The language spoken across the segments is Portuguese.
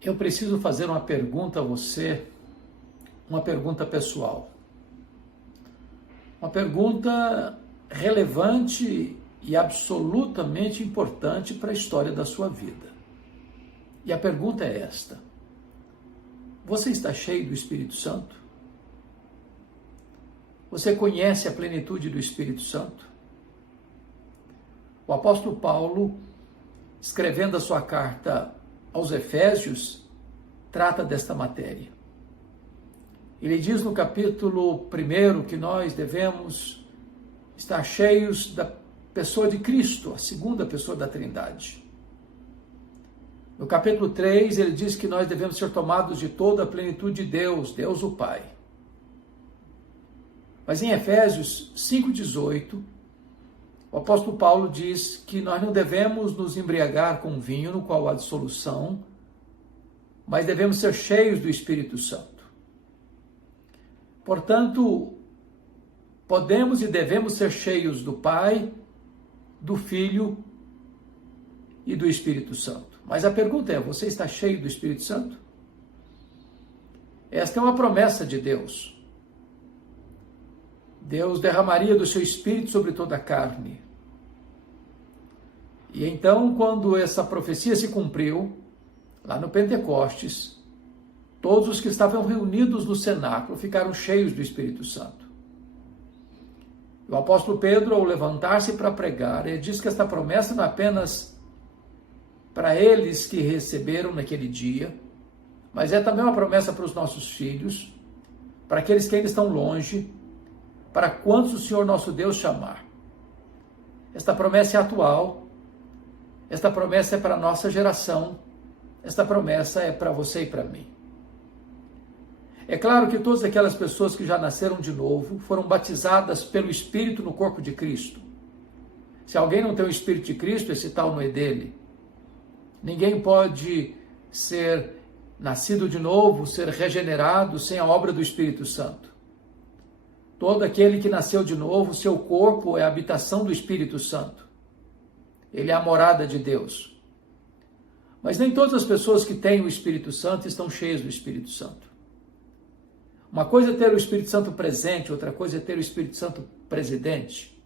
Eu preciso fazer uma pergunta a você, uma pergunta pessoal. Uma pergunta relevante e absolutamente importante para a história da sua vida. E a pergunta é esta: você está cheio do Espírito Santo? Você conhece a plenitude do Espírito Santo? O apóstolo Paulo, escrevendo a sua carta aos Efésios, trata desta matéria. Ele diz no capítulo 1 que nós devemos estar cheios da pessoa de Cristo, a segunda pessoa da Trindade. No capítulo 3, ele diz que nós devemos ser tomados de toda a plenitude de Deus, Deus o Pai. Mas em Efésios 5,18, o apóstolo Paulo diz que nós não devemos nos embriagar com vinho no qual há dissolução, mas devemos ser cheios do Espírito Santo. Portanto, podemos e devemos ser cheios do Pai, do Filho e do Espírito Santo. Mas a pergunta é: você está cheio do Espírito Santo? Esta é uma promessa de Deus. Deus derramaria do seu Espírito sobre toda a carne. E então, quando essa profecia se cumpriu, lá no Pentecostes, todos os que estavam reunidos no cenáculo ficaram cheios do Espírito Santo. O apóstolo Pedro, ao levantar-se para pregar, ele diz que esta promessa não é apenas para eles que receberam naquele dia, mas é também uma promessa para os nossos filhos, para aqueles que ainda estão longe, para quantos o Senhor nosso Deus chamar. Esta promessa é atual, esta promessa é para a nossa geração, esta promessa é para você e para mim. É claro que todas aquelas pessoas que já nasceram de novo foram batizadas pelo Espírito no corpo de Cristo. Se alguém não tem o Espírito de Cristo, esse tal não é dele. Ninguém pode ser nascido de novo, ser regenerado sem a obra do Espírito Santo. Todo aquele que nasceu de novo, seu corpo é a habitação do Espírito Santo. Ele é a morada de Deus. Mas nem todas as pessoas que têm o Espírito Santo estão cheias do Espírito Santo. Uma coisa é ter o Espírito Santo presente, outra coisa é ter o Espírito Santo presidente.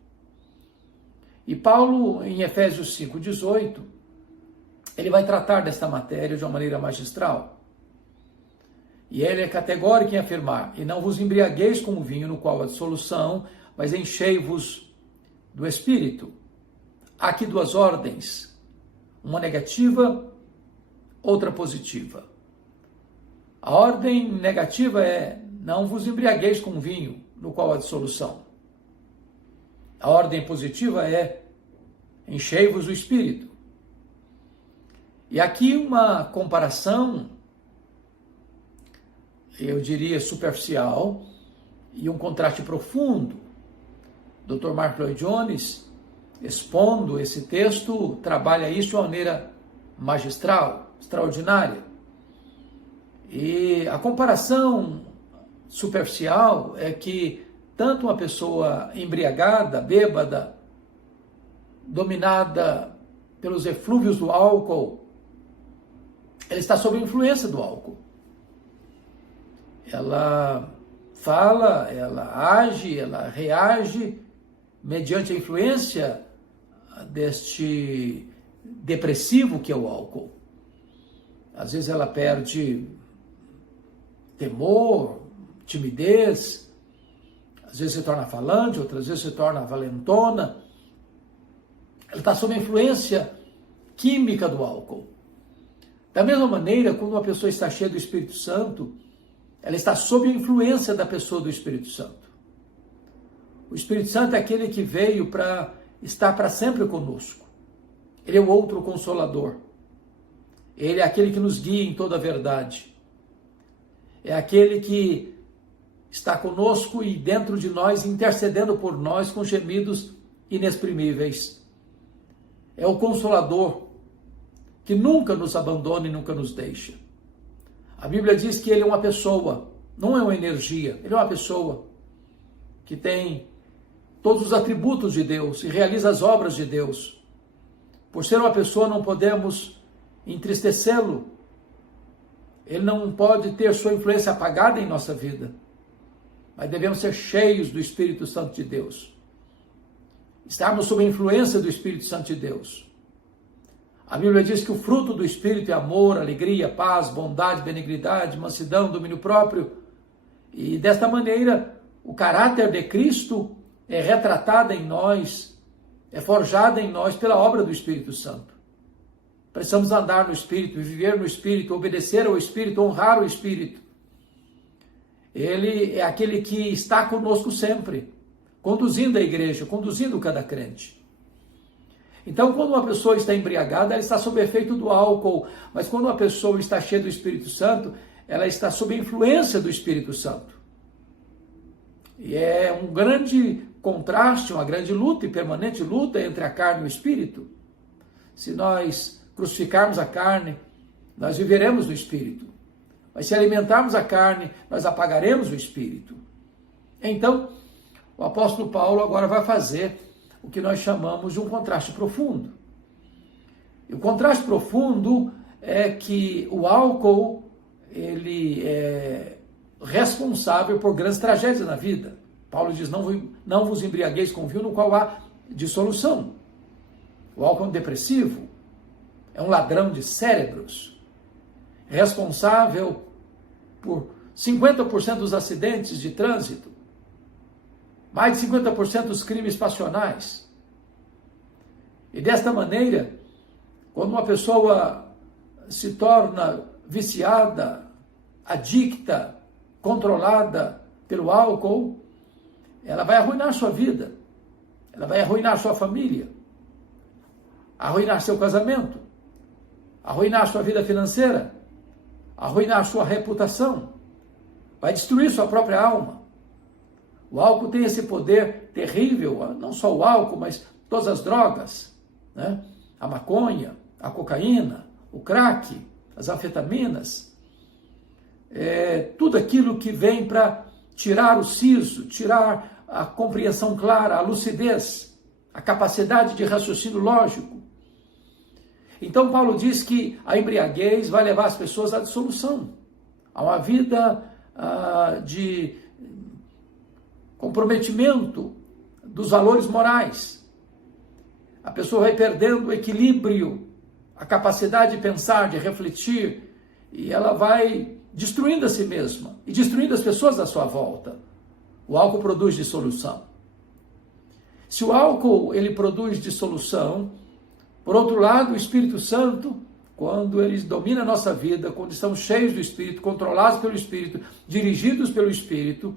E Paulo, em Efésios 5,18, ele vai tratar desta matéria de uma maneira magistral. E ele é categórico em afirmar: e não vos embriagueis com o vinho no qual há dissolução, mas enchei-vos do Espírito. Há aqui duas ordens, uma negativa, outra positiva. A ordem negativa é: não vos embriagueis com o vinho no qual há dissolução. A ordem positiva é: enchei-vos do Espírito. E aqui uma comparação, eu diria superficial, e um contraste profundo. Dr. Mark Lloyd Jones, expondo esse texto, trabalha isso de uma maneira magistral, extraordinária. E a comparação superficial é que tanto uma pessoa embriagada, bêbada, dominada pelos eflúvios do álcool, ela está sob a influência do álcool. Ela fala, ela age, ela reage mediante a influência deste depressivo que é o álcool. Às vezes ela perde temor, timidez, às vezes se torna falante, outras vezes se torna valentona. Ela está sob a influência química do álcool. Da mesma maneira, quando uma pessoa está cheia do Espírito Santo, ela está sob a influência da pessoa do Espírito Santo. O Espírito Santo é aquele que veio para estar para sempre conosco. Ele é o outro consolador. Ele é aquele que nos guia em toda a verdade. É aquele que está conosco e dentro de nós, intercedendo por nós com gemidos inexprimíveis. É o Consolador, que nunca nos abandona e nunca nos deixa. A Bíblia diz que ele é uma pessoa, não é uma energia, ele é uma pessoa que tem todos os atributos de Deus e realiza as obras de Deus. Por ser uma pessoa, não podemos entristecê-lo, ele não pode ter sua influência apagada em nossa vida, mas devemos ser cheios do Espírito Santo de Deus. Estarmos sob a influência do Espírito Santo de Deus. A Bíblia diz que o fruto do Espírito é amor, alegria, paz, bondade, benignidade, mansidão, domínio próprio. E desta maneira, o caráter de Cristo é retratado em nós, é forjado em nós pela obra do Espírito Santo. Precisamos andar no Espírito, viver no Espírito, obedecer ao Espírito, honrar o Espírito. Ele é aquele que está conosco sempre, conduzindo a igreja, conduzindo cada crente. Então, quando uma pessoa está embriagada, ela está sob o efeito do álcool, mas quando uma pessoa está cheia do Espírito Santo, ela está sob a influência do Espírito Santo. E é um grande contraste, uma grande luta e permanente luta entre a carne e o Espírito. Se nós crucificarmos a carne, nós viveremos no Espírito. Mas se alimentarmos a carne, nós apagaremos o Espírito. Então, o apóstolo Paulo agora vai fazer o que nós chamamos de um contraste profundo. E o contraste profundo é que o álcool, ele é responsável por grandes tragédias na vida. Paulo diz, não vos embriagueis com vinho no qual há dissolução. O álcool é um depressivo, é um ladrão de cérebros, responsável por 50% dos acidentes de trânsito, mais de 50% dos crimes passionais. E desta maneira, quando uma pessoa se torna viciada, adicta, controlada pelo álcool, ela vai arruinar sua vida, ela vai arruinar sua família, arruinar seu casamento, arruinar sua vida financeira, arruinar sua reputação, vai destruir sua própria alma. O álcool tem esse poder terrível, não só o álcool, mas todas as drogas, né? A maconha, a cocaína, o crack, as anfetaminas, tudo aquilo que vem para tirar o siso, tirar a compreensão clara, a lucidez, a capacidade de raciocínio lógico. Então Paulo diz que a embriaguez vai levar as pessoas à dissolução, a uma vida de comprometimento dos valores morais. A pessoa vai perdendo o equilíbrio, a capacidade de pensar, de refletir, e ela vai destruindo a si mesma e destruindo as pessoas à sua volta. O álcool produz dissolução. Se o álcool ele produz dissolução, por outro lado, o Espírito Santo, quando ele domina a nossa vida, quando estamos cheios do Espírito, controlados pelo Espírito, dirigidos pelo Espírito,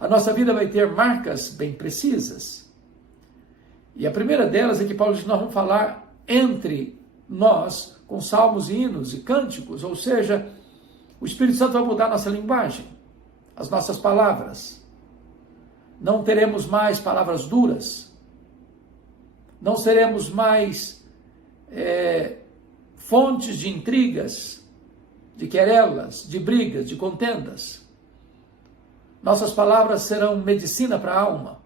a nossa vida vai ter marcas bem precisas. E a primeira delas é que Paulo diz que nós vamos falar entre nós com salmos, hinos e cânticos, ou seja, o Espírito Santo vai mudar a nossa linguagem, as nossas palavras. Não teremos mais palavras duras, não seremos mais fontes de intrigas, de querelas, de brigas, de contendas. Nossas palavras serão medicina para a alma.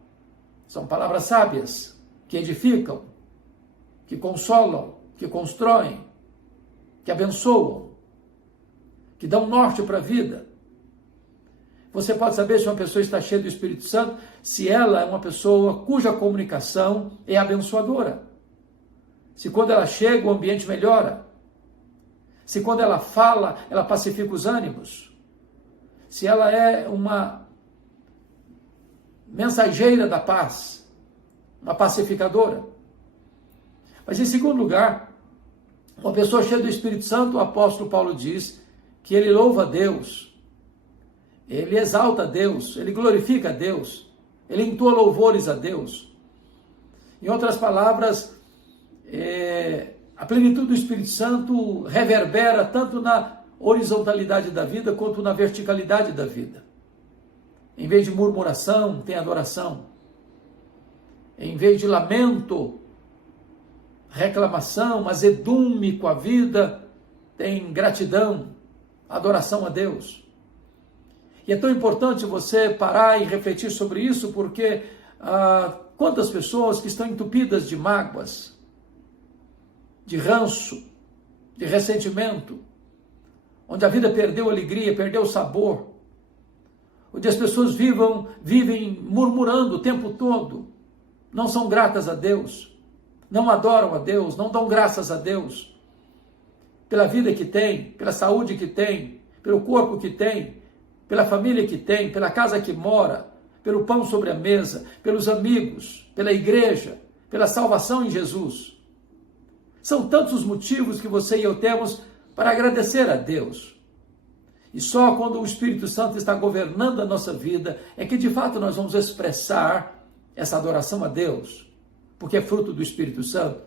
São palavras sábias, que edificam, que consolam, que constroem, que abençoam, que dão norte para a vida. Você pode saber se uma pessoa está cheia do Espírito Santo, se ela é uma pessoa cuja comunicação é abençoadora. Se quando ela chega o ambiente melhora. Se quando ela fala, ela pacifica os ânimos. Se ela é uma mensageira da paz, uma pacificadora. Mas em segundo lugar, uma pessoa cheia do Espírito Santo, o apóstolo Paulo diz que ele louva a Deus, ele exalta a Deus, ele glorifica a Deus, ele entoa louvores a Deus. Em outras palavras, a plenitude do Espírito Santo reverbera tanto na horizontalidade da vida quanto na verticalidade da vida. Em vez de murmuração, tem adoração. Em vez de lamento, reclamação, azedume com a vida, tem gratidão, adoração a Deus. E é tão importante você parar e refletir sobre isso, porque quantas pessoas que estão entupidas de mágoas, de ranço, de ressentimento, onde a vida perdeu alegria, perdeu sabor, onde as pessoas vivem murmurando o tempo todo, não são gratas a Deus, não adoram a Deus, não dão graças a Deus pela vida que tem, pela saúde que tem, pelo corpo que tem, pela família que tem, pela casa que mora, pelo pão sobre a mesa, pelos amigos, pela igreja, pela salvação em Jesus. São tantos os motivos que você e eu temos para agradecer a Deus. E só quando o Espírito Santo está governando a nossa vida é que de fato nós vamos expressar essa adoração a Deus, porque é fruto do Espírito Santo,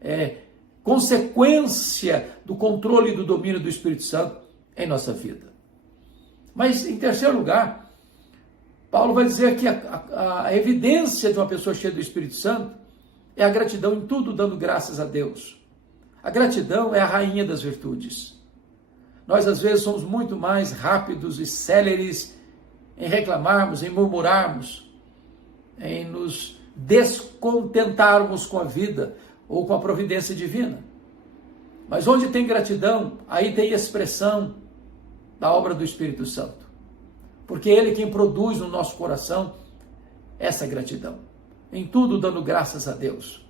é consequência do controle e do domínio do Espírito Santo em nossa vida. Mas, em terceiro lugar, Paulo vai dizer que a evidência de uma pessoa cheia do Espírito Santo é a gratidão em tudo, dando graças a Deus. A gratidão é a rainha das virtudes. Nós, às vezes, somos muito mais rápidos e céleres em reclamarmos, em murmurarmos, em nos descontentarmos com a vida ou com a providência divina. Mas onde tem gratidão, aí tem expressão da obra do Espírito Santo. Porque é Ele quem produz no nosso coração essa gratidão. Em tudo dando graças a Deus.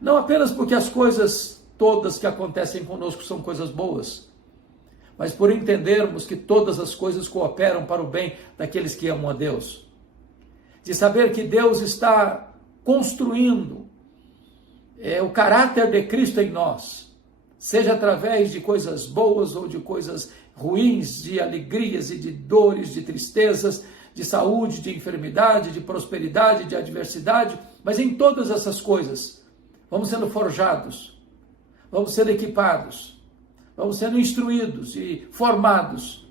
Não apenas porque as coisas todas que acontecem conosco são coisas boas, mas por entendermos que todas as coisas cooperam para o bem daqueles que amam a Deus. De saber que Deus está construindo o caráter de Cristo em nós, seja através de coisas boas ou de coisas ruins, de alegrias e de dores, de tristezas, de saúde, de enfermidade, de prosperidade, de adversidade, mas em todas essas coisas, vamos sendo forjados, vamos sendo equipados, vamos sendo instruídos e formados,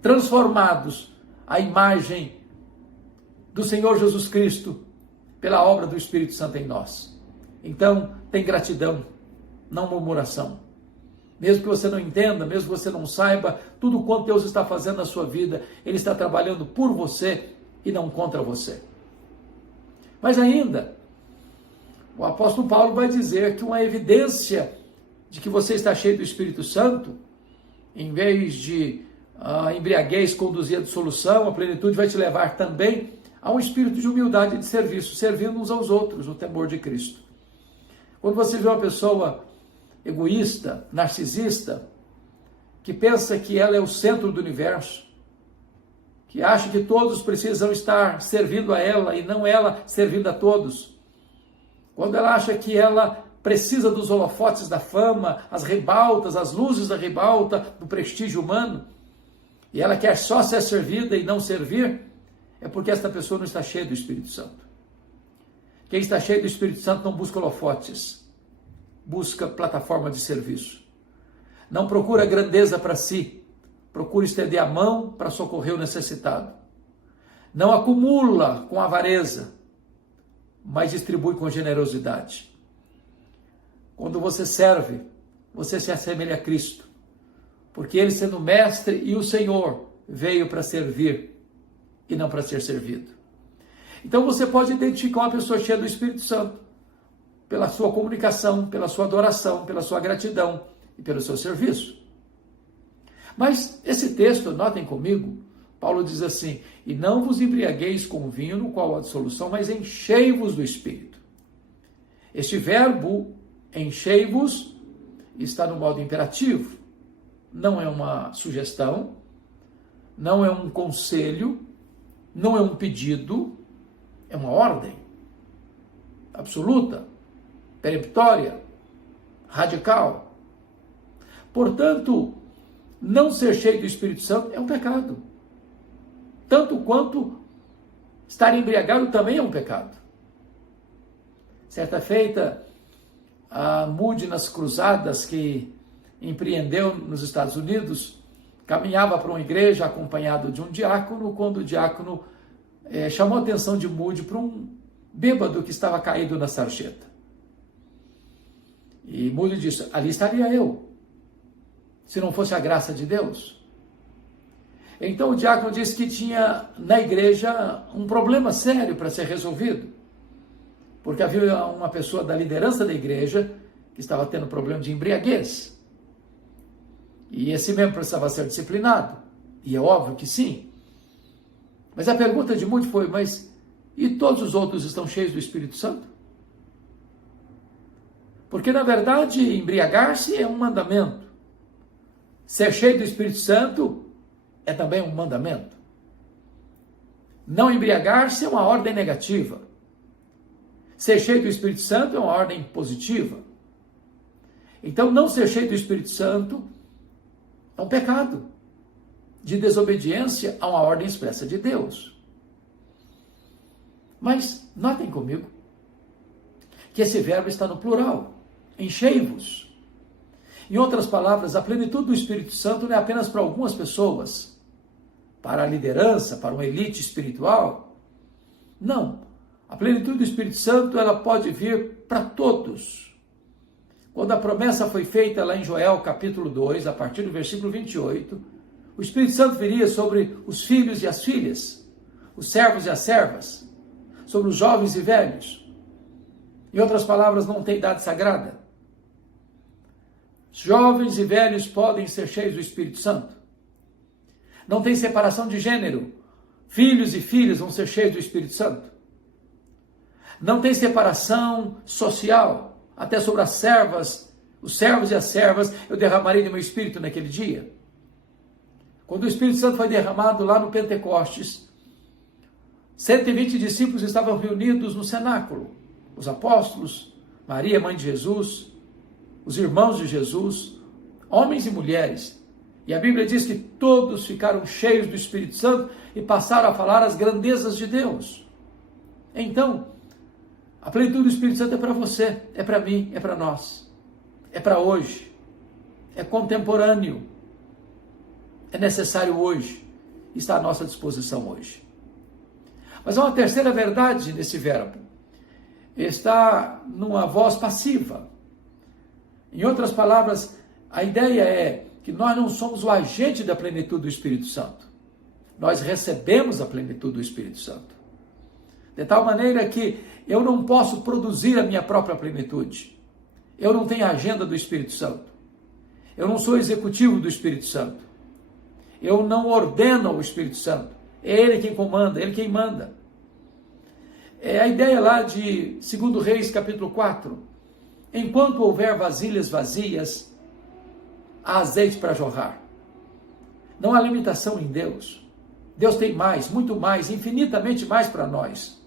transformados à imagem do Senhor Jesus Cristo pela obra do Espírito Santo em nós. Então, tem gratidão, não murmuração. Mesmo que você não entenda, mesmo que você não saiba, tudo quanto Deus está fazendo na sua vida, Ele está trabalhando por você e não contra você. Mas ainda, o apóstolo Paulo vai dizer que uma evidência de que você está cheio do Espírito Santo, em vez de a embriaguez conduzir a dissolução, a plenitude vai te levar também a um espírito de humildade e de serviço, servindo uns aos outros no temor de Cristo. Quando você vê uma pessoa egoísta, narcisista, que pensa que ela é o centro do universo, que acha que todos precisam estar servindo a ela e não ela servindo a todos, quando ela acha que ela precisa dos holofotes da fama, as ribaltas, as luzes da ribalta, do prestígio humano, e ela quer só ser servida e não servir, é porque esta pessoa não está cheia do Espírito Santo. Quem está cheio do Espírito Santo não busca holofotes, busca plataforma de serviço. Não procura grandeza para si, procura estender a mão para socorrer o necessitado. Não acumula com avareza, mas distribui com generosidade. Quando você serve, você se assemelha a Cristo, porque Ele, sendo mestre e o Senhor, veio para servir e não para ser servido. Então você pode identificar uma pessoa cheia do Espírito Santo pela sua comunicação, pela sua adoração, pela sua gratidão e pelo seu serviço. Mas esse texto, notem comigo, Paulo diz assim: e não vos embriagueis com vinho no qual há dissolução, mas enchei-vos do Espírito. Este verbo, enchei-vos, está no modo imperativo. Não é uma sugestão, não é um conselho, não é um pedido, é uma ordem absoluta, peremptória, radical. Portanto, não ser cheio do Espírito Santo é um pecado. Tanto quanto estar embriagado também é um pecado. Certa feita, a Moody, nas cruzadas que empreendeu nos Estados Unidos, caminhava para uma igreja acompanhado de um diácono, quando o diácono chamou a atenção de Moody para um bêbado que estava caído na sarjeta. E Moody disse: ali estaria eu, se não fosse a graça de Deus. Então o diácono disse que tinha na igreja um problema sério para ser resolvido, porque havia uma pessoa da liderança da igreja que estava tendo problema de embriaguez. E esse membro precisava ser disciplinado. E é óbvio que sim. Mas a pergunta de muitos foi, mas e todos os outros estão cheios do Espírito Santo? Porque, na verdade, embriagar-se é um mandamento. Ser cheio do Espírito Santo é também um mandamento. Não embriagar-se é uma ordem negativa. Ser cheio do Espírito Santo é uma ordem positiva. Então, não ser cheio do Espírito Santo é um pecado de desobediência a uma ordem expressa de Deus. Mas, notem comigo, que esse verbo está no plural, enchei-vos. Em outras palavras, a plenitude do Espírito Santo não é apenas para algumas pessoas, para a liderança, para uma elite espiritual. Não, a plenitude do Espírito Santo ela pode vir para todos. Quando a promessa foi feita lá em Joel capítulo 2, a partir do versículo 28, o Espírito Santo viria sobre os filhos e as filhas, os servos e as servas, sobre os jovens e velhos. Em outras palavras, não tem idade sagrada. Jovens e velhos podem ser cheios do Espírito Santo. Não tem separação de gênero. Filhos e filhas vão ser cheios do Espírito Santo. Não tem separação social. Até sobre as servas, os servos e as servas, eu derramarei do meu Espírito naquele dia. Quando o Espírito Santo foi derramado lá no Pentecostes, 120 discípulos estavam reunidos no cenáculo. Os apóstolos, Maria, mãe de Jesus, os irmãos de Jesus, homens e mulheres. E a Bíblia diz que todos ficaram cheios do Espírito Santo e passaram a falar as grandezas de Deus. Então, a plenitude do Espírito Santo é para você, é para mim, é para nós. É para hoje. É contemporâneo. É necessário hoje. Está à nossa disposição hoje. Mas há uma terceira verdade nesse verbo. Está numa voz passiva. Em outras palavras, a ideia é que nós não somos o agente da plenitude do Espírito Santo. Nós recebemos a plenitude do Espírito Santo. De tal maneira que eu não posso produzir a minha própria plenitude. Eu não tenho a agenda do Espírito Santo. Eu não sou executivo do Espírito Santo. Eu não ordeno o Espírito Santo. É Ele quem comanda, é Ele quem manda. É a ideia lá de 2 Reis, capítulo 4. Enquanto houver vasilhas vazias, há azeite para jorrar. Não há limitação em Deus. Deus tem mais, muito mais, infinitamente mais para nós.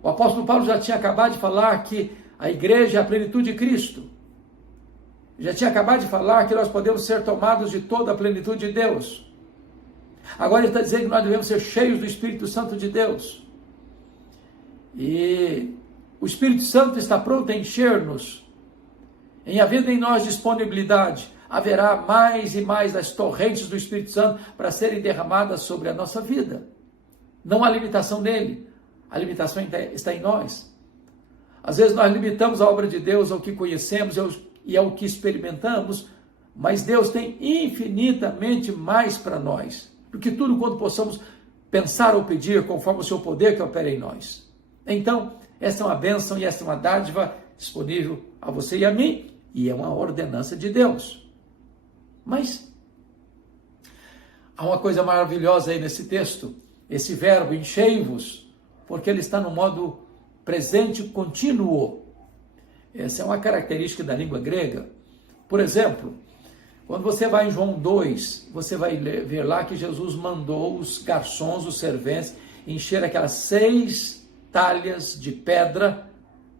O apóstolo Paulo já tinha acabado de falar que a igreja é a plenitude de Cristo. Já tinha acabado de falar que nós podemos ser tomados de toda a plenitude de Deus. Agora ele está dizendo que nós devemos ser cheios do Espírito Santo de Deus. E o Espírito Santo está pronto a encher-nos. Em havendo em nós disponibilidade, haverá mais e mais das torrentes do Espírito Santo para serem derramadas sobre a nossa vida. Não há limitação nele. A limitação está em nós. Às vezes nós limitamos a obra de Deus ao que conhecemos e ao que experimentamos, mas Deus tem infinitamente mais para nós do que tudo quanto possamos pensar ou pedir, conforme o seu poder que opera em nós. Então, essa é uma bênção e essa é uma dádiva disponível a você e a mim, e é uma ordenança de Deus. Mas há uma coisa maravilhosa aí nesse texto, esse verbo, enchei-vos, porque ele está no modo presente contínuo. Essa é uma característica da língua grega. Por exemplo, quando você vai em João 2, você vai ver lá que Jesus mandou os garçons, os serventes, encher aquelas 6 talhas de pedra,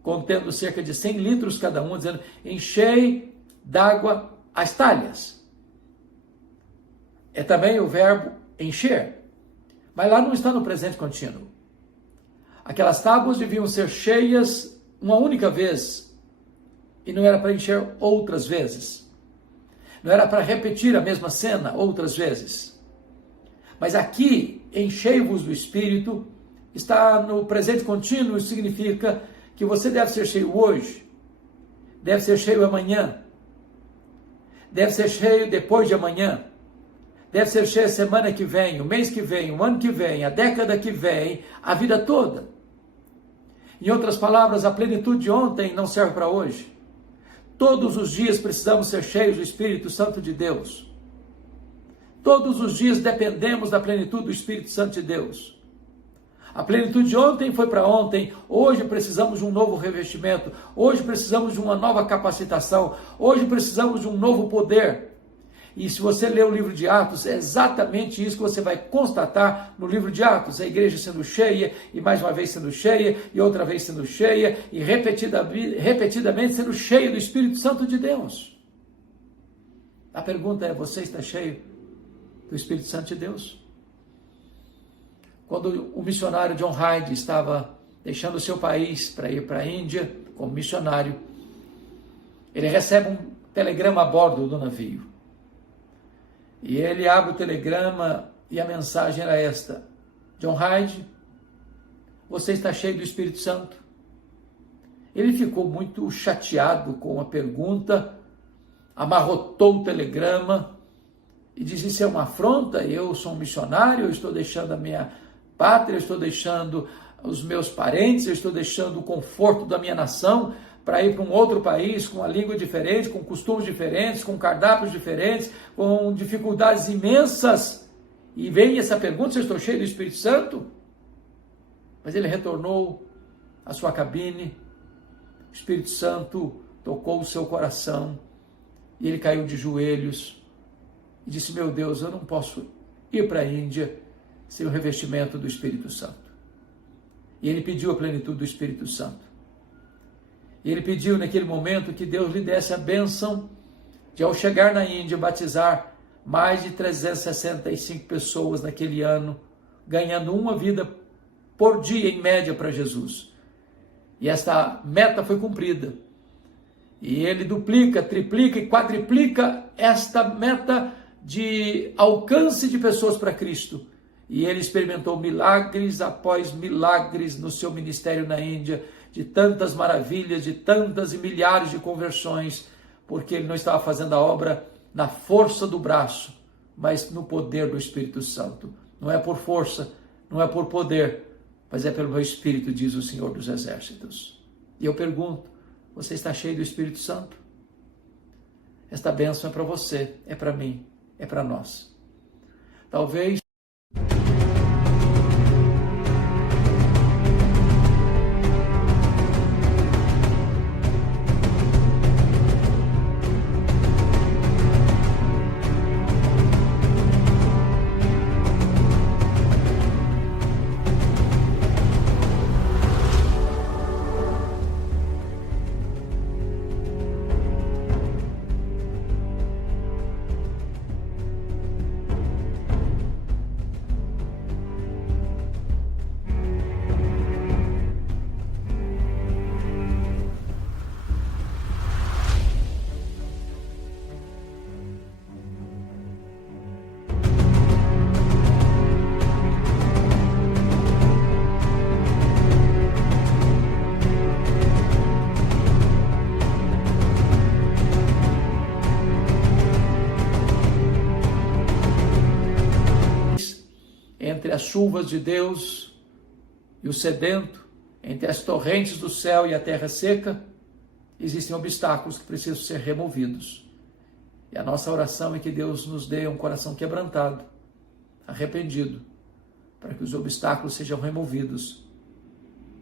contendo cerca de 100 litros cada um, dizendo, enchei d'água as talhas. É também o verbo encher, mas lá não está no presente contínuo. Aquelas tábuas deviam ser cheias uma única vez, e não era para encher outras vezes. Não era para repetir a mesma cena outras vezes. Mas aqui, enchei-vos do Espírito, está no presente contínuo, isso significa que você deve ser cheio hoje, deve ser cheio amanhã, deve ser cheio depois de amanhã, deve ser cheio a semana que vem, o mês que vem, o ano que vem, a década que vem, a vida toda. Em outras palavras, a plenitude de ontem não serve para hoje. Todos os dias precisamos ser cheios do Espírito Santo de Deus. Todos os dias dependemos da plenitude do Espírito Santo de Deus. A plenitude de ontem foi para ontem, hoje precisamos de um novo revestimento, hoje precisamos de uma nova capacitação, hoje precisamos de um novo poder. E se você ler o livro de Atos, é exatamente isso que você vai constatar no livro de Atos, a igreja sendo cheia, e mais uma vez sendo cheia, e outra vez sendo cheia, e repetidamente sendo cheia do Espírito Santo de Deus. A pergunta é, você está cheio do Espírito Santo de Deus? Quando o missionário John Hyde estava deixando o seu país para ir para a Índia como missionário, ele recebe um telegrama a bordo do navio. E ele abre o telegrama e a mensagem era esta: John Hyde, você está cheio do Espírito Santo? Ele ficou muito chateado com a pergunta, amarrotou o telegrama e disse: isso é uma afronta, eu sou um missionário, eu estou deixando a minha pátria, eu estou deixando os meus parentes, eu estou deixando o conforto da minha nação para ir para um outro país com uma língua diferente, com costumes diferentes, com cardápios diferentes, com dificuldades imensas. E vem essa pergunta, se eu estou cheio do Espírito Santo? Mas ele retornou à sua cabine, o Espírito Santo tocou o seu coração e ele caiu de joelhos e disse: meu Deus, eu não posso ir para a Índia sem o revestimento do Espírito Santo. E ele pediu a plenitude do Espírito Santo. E ele pediu naquele momento que Deus lhe desse a bênção de, ao chegar na Índia, batizar mais de 365 pessoas naquele ano, ganhando uma vida por dia em média para Jesus. E esta meta foi cumprida. E ele duplica, triplica e quadriplica esta meta de alcance de pessoas para Cristo. E ele experimentou milagres após milagres no seu ministério na Índia, de tantas maravilhas, de tantas e milhares de conversões, porque ele não estava fazendo a obra na força do braço, mas no poder do Espírito Santo. Não é por força, não é por poder, mas é pelo meu Espírito, diz o Senhor dos Exércitos. E eu pergunto, você está cheio do Espírito Santo? Esta bênção é para você, é para mim, é para nós. Talvez entre as chuvas de Deus e o sedento, entre as torrentes do céu e a terra seca, existem obstáculos que precisam ser removidos. E a nossa oração é que Deus nos dê um coração quebrantado, arrependido, para que os obstáculos sejam removidos,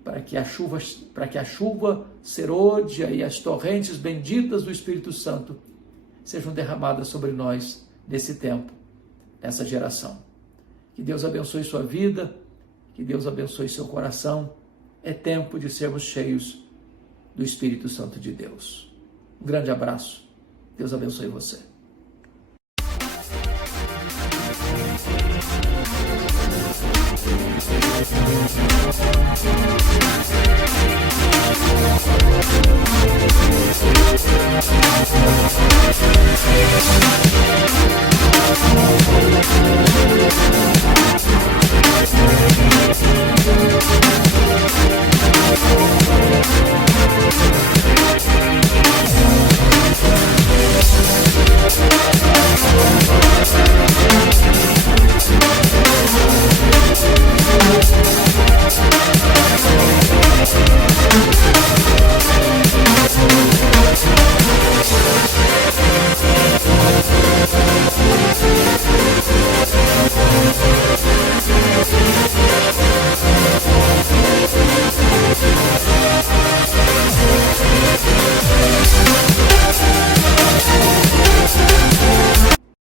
para que a chuva serôdia e as torrentes benditas do Espírito Santo sejam derramadas sobre nós nesse tempo, nessa geração. Que Deus abençoe sua vida, que Deus abençoe seu coração. É tempo de sermos cheios do Espírito Santo de Deus. Um grande abraço. Deus abençoe você.